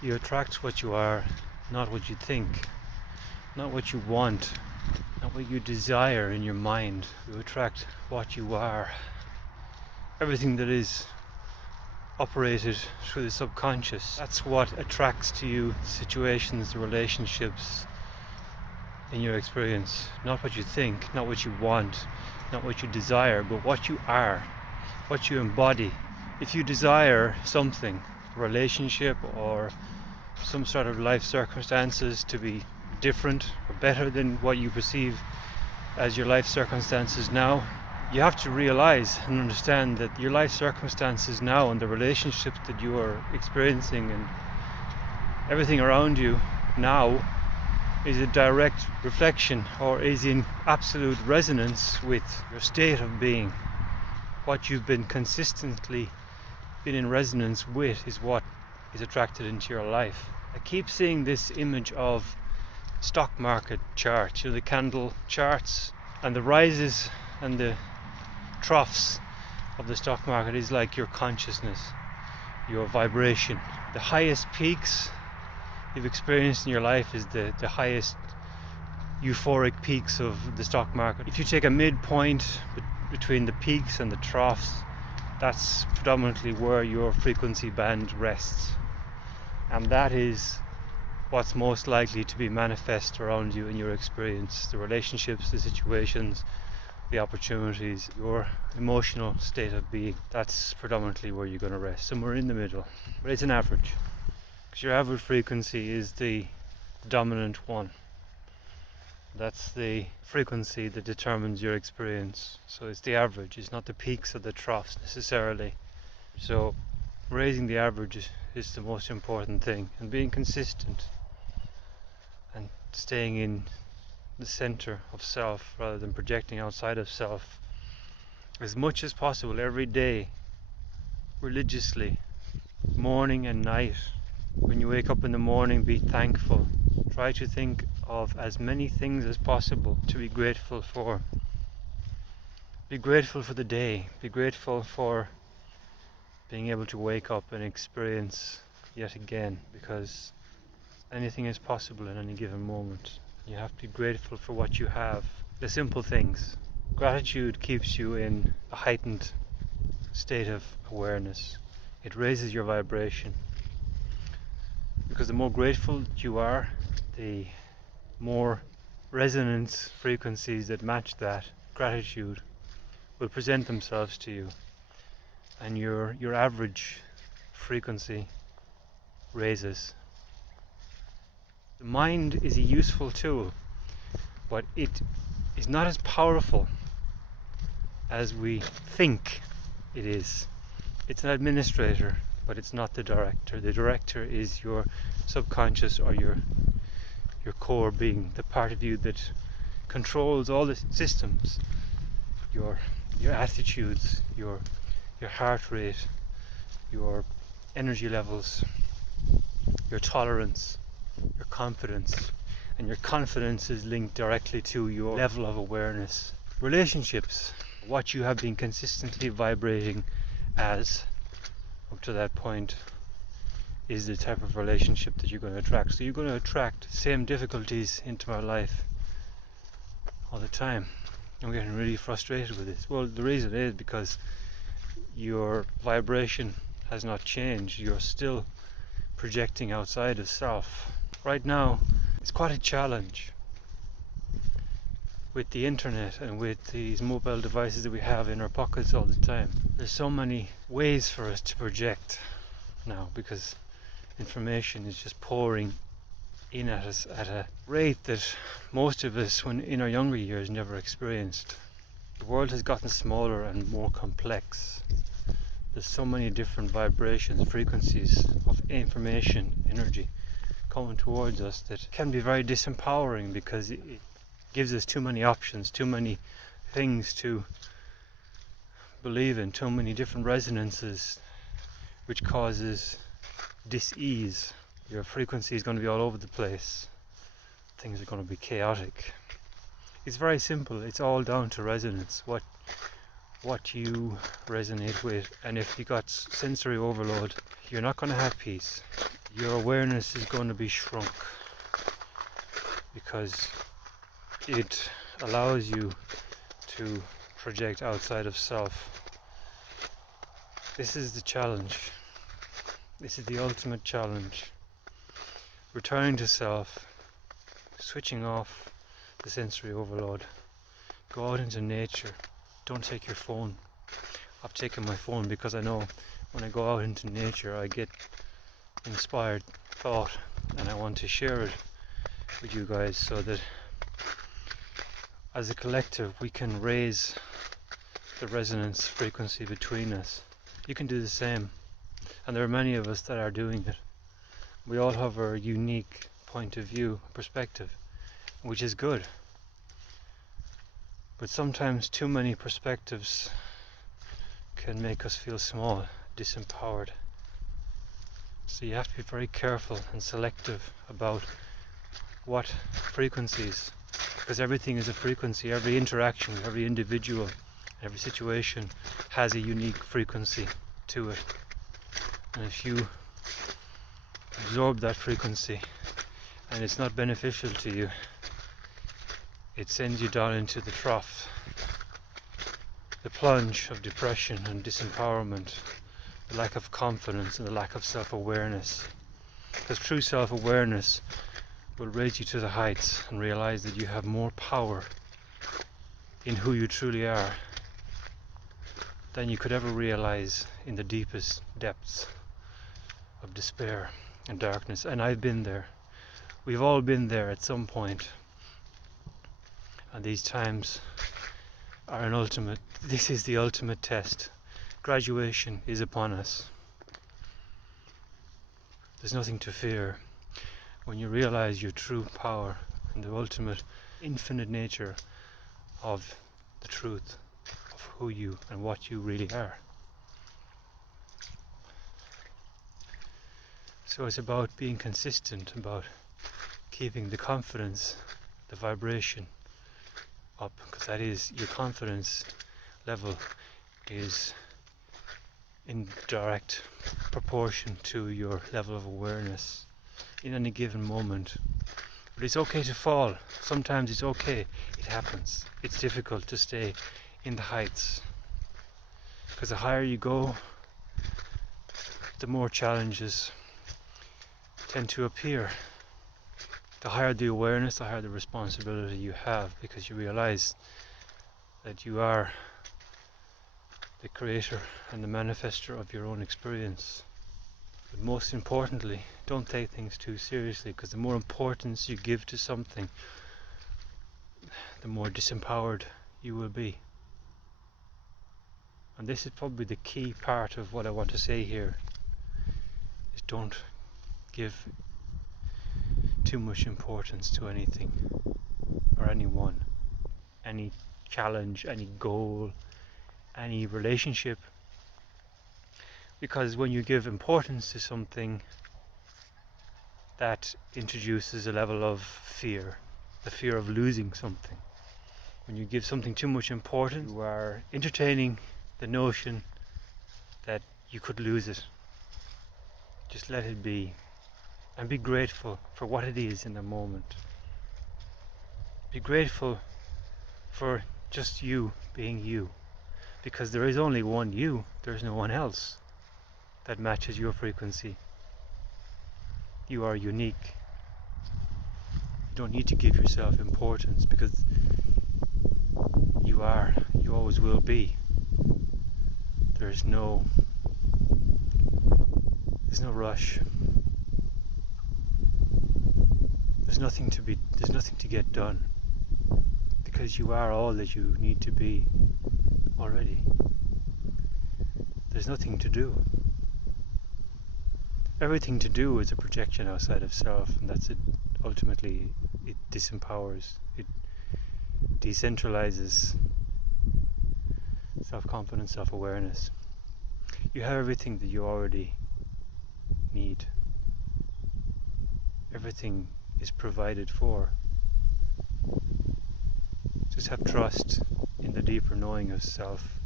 You attract what you are, not what you think, not what you want, not what you desire in your mind. You attract what you are. Everything that is operated through the subconscious, that's what attracts to you situations, relationships in your experience. Not what you think, not what you want, not what you desire, but what you are, what you embody. If you desire something, a relationship or some sort of life circumstances to be different or better than what you perceive as your life circumstances now, you have to realize and understand that your life circumstances now and the relationships that you are experiencing and everything around you now is a direct reflection or is in absolute resonance with your state of being. What you've been consistently been in resonance with is what is attracted into your life. I keep seeing this image of stock market charts, the candle charts, and the rises and the troughs of the stock market is like your consciousness, your vibration. The highest peaks you've experienced in your life is the highest euphoric peaks of the stock market. If you take a midpoint between the peaks and the troughs, that's predominantly where your frequency band rests, and that is what's most likely to be manifest around you in your experience. The relationships, the situations, the opportunities, your emotional state of being, that's predominantly where you're going to rest, somewhere in the middle. But it's an average, because your average frequency is the dominant one. That's the frequency that determines your experience. So it's the average, it's not the peaks or the troughs necessarily. So raising the average is the most important thing, and being consistent and staying in the center of self rather than projecting outside of self as much as possible every day, religiously, morning and night. When you wake up in the morning, be thankful. Try to think of as many things as possible to be grateful for. Be grateful for the day. Be grateful for being able to wake up and experience yet again, because anything is possible in any given moment. You have to be grateful for what you have. The simple things. Gratitude keeps you in a heightened state of awareness. It raises your vibration. Because the more grateful you are, the more resonance frequencies that match that gratitude will present themselves to you, and your average frequency raises. The mind is a useful tool, but it is not as powerful as we think it is. It's an administrator, but it's not the director. The director is your subconscious or your core being, the part of you that controls all the systems, your attitudes, your heart rate, your energy levels, your tolerance, your confidence. And your confidence is linked directly to your level of awareness. Relationships, what you have been consistently vibrating as up to that point, is the type of relationship that you're going to attract. So you're going to attract the same difficulties into my life all the time. I'm getting really frustrated with this. Well, the reason is because your vibration has not changed. You're still projecting outside of self. Right now, it's quite a challenge with the internet and with these mobile devices that we have in our pockets all the time. There's so many ways for us to project now, because information is just pouring in at us at a rate that most of us, when in our younger years, never experienced. The world has gotten smaller and more complex. There's so many different vibrations, frequencies of information, energy coming towards us that can be very disempowering, because it gives us too many options, too many things to believe in, too many different resonances, which causes dis-ease. Your frequency is going to be all over the place. Things are going to be chaotic. It's very simple. It's all down to resonance. what you resonate with. And if you got sensory overload, you're not going to have peace. Your awareness is going to be shrunk because it allows you to project outside of self. This is the challenge. This is the ultimate challenge. Returning to self, switching off the sensory overload. Go out into nature. Don't take your phone. I've taken my phone because I know when I go out into nature I get inspired thought, and I want to share it with you guys so that as a collective we can raise the resonance frequency between us. You can do the same, and there are many of us that are doing it. We all have our unique point of view, perspective, which is good. But sometimes too many perspectives can make us feel small, disempowered. So you have to be very careful and selective about what frequencies, because everything is a frequency. Every interaction, every individual, every situation has a unique frequency to it. And if you absorb that frequency and it's not beneficial to you, it sends you down into the trough, the plunge of depression and disempowerment, the lack of confidence and the lack of self-awareness. Because true self-awareness will raise you to the heights and realize that you have more power in who you truly are than you could ever realize in the deepest depths of despair and darkness. And I've been there. We've all been there at some point. And these times are this is the ultimate test. Graduation is upon us. There's nothing to fear when you realize your true power and the ultimate infinite nature of the truth of who you and what you really are. So it's about being consistent, about keeping the confidence, the vibration up, because that is your confidence level is in direct proportion to your level of awareness in any given moment. But it's okay to fall. Sometimes it's okay. It happens. It's difficult to stay in the heights, because the higher you go, the more challenges tend to appear. The higher the awareness, the higher the responsibility you have, because you realize that you are the creator and the manifester of your own experience. But most importantly, don't take things too seriously, because the more importance you give to something, the more disempowered you will be. And this is probably the key part of what I want to say here, is don't give too much importance to anything or anyone, any challenge, any goal, any relationship, because when you give importance to something, that introduces a level of fear, the fear of losing something. When you give something too much importance, you are entertaining the notion that you could lose it. Just let it be. And be grateful for what it is in the moment. Be grateful for just you being you. Because there is only one you, there's no one else that matches your frequency. You are unique. You don't need to give yourself importance, because you are, you always will be. There's no rush. There's nothing to get done, because you are all that you need to be already. There's nothing to do. Everything to do is a projection outside of self, and that's it. Ultimately, it disempowers, it decentralizes self-confidence, self-awareness. You have everything that you already need. Everything is provided for. Just have trust in the deeper knowing of self.